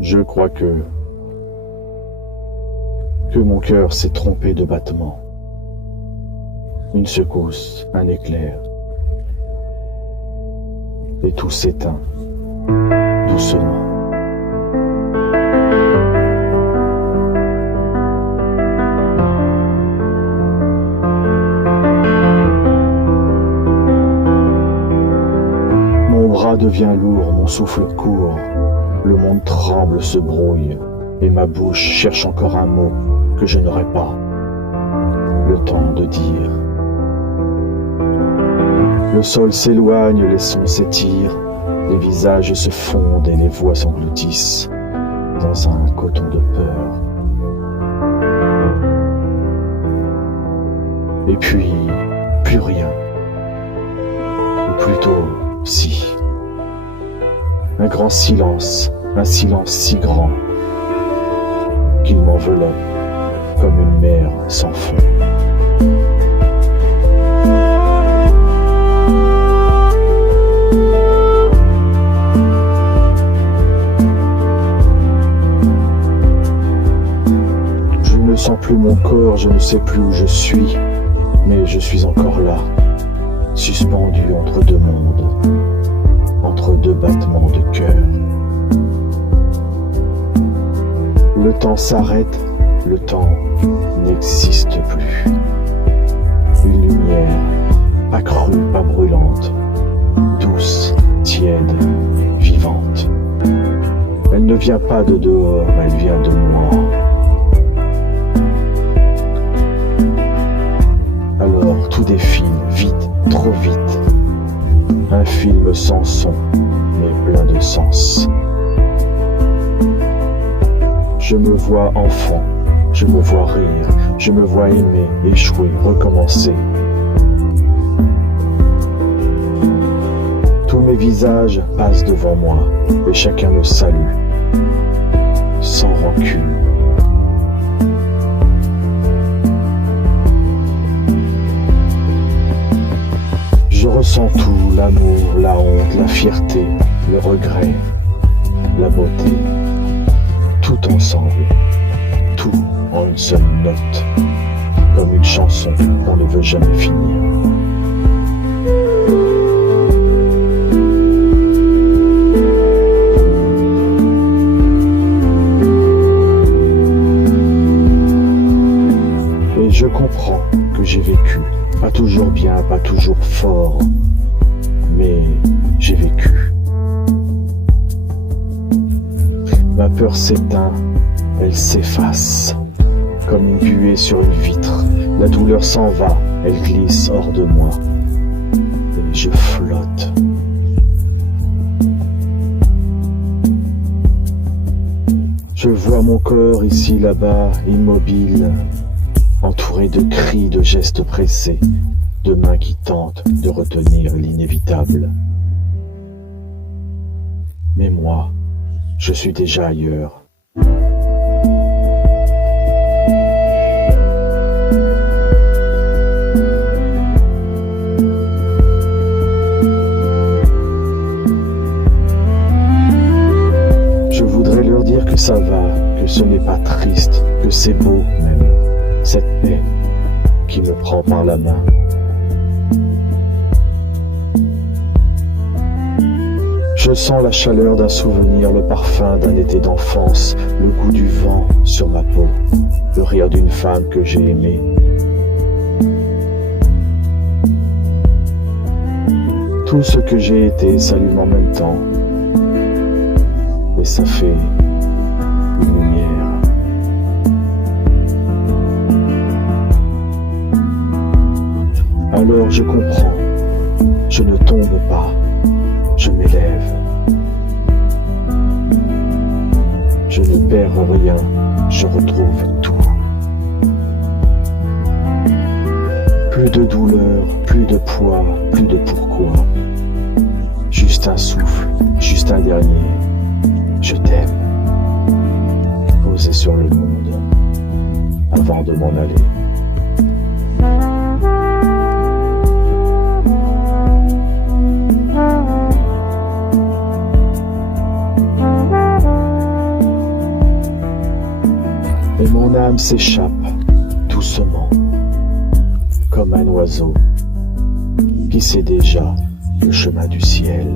Je crois que mon cœur s'est trompé de battement. Une secousse, un éclair, et tout s'éteint, doucement. Mon bras devient lourd, mon souffle court, le monde tremble, se brouille, et ma bouche cherche encore un mot que je n'aurai pas le temps de dire. Le sol s'éloigne, les sons s'étirent, les visages se fondent et les voix s'engloutissent dans un coton de peur. Et puis, plus rien. Ou plutôt, si. Un grand silence, un silence si grand qu'il m'enveloppe comme une mer sans fond. Je ne sens plus mon corps, je ne sais plus où je suis, mais je suis encore là, suspendu entre deux mondes, entre deux battements de cœur. Le temps s'arrête, le temps n'existe plus. Une lumière, pas crue, pas brûlante, douce, tiède, vivante. Elle ne vient pas de dehors, elle vient de moi. Alors tout défile, vite, trop vite. Un film sans son, mais plein de sens. Je me vois enfant, je me vois rire, je me vois aimer, échouer, recommencer. Tous mes visages passent devant moi, et chacun me salue, sans rancune. Je ressens tout, l'amour, la honte, la fierté, le regret, la beauté. Tout ensemble, tout en une seule note, comme une chanson qu'on ne veut jamais finir. Et je comprends que j'ai vécu, pas toujours bien, pas toujours fort, mais j'ai vécu. Ma peur s'éteint, elle s'efface, comme une buée sur une vitre. La douleur s'en va, elle glisse hors de moi, et je flotte. Je vois mon corps ici, là-bas, immobile, entouré de cris, de gestes pressés, de mains qui tentent de retenir l'inévitable. Mais moi, je suis déjà ailleurs. Je voudrais leur dire que ça va, que ce n'est pas triste, que c'est beau même, cette paix qui me prend par la main. Je sens la chaleur d'un souvenir, le parfum d'un été d'enfance, le goût du vent sur ma peau, le rire d'une femme que j'ai aimée. Tout ce que j'ai été s'allume en même temps, et ça fait une lumière. Alors je comprends, je ne tombe pas. Je m'élève. Je ne perds rien, je retrouve tout. Plus de douleur, plus de poids, plus de pourquoi. Juste un souffle, juste un dernier. Je t'aime. Posé sur le monde, avant de m'en aller. l'âme s'échappe doucement, comme un oiseau qui sait déjà le chemin du ciel.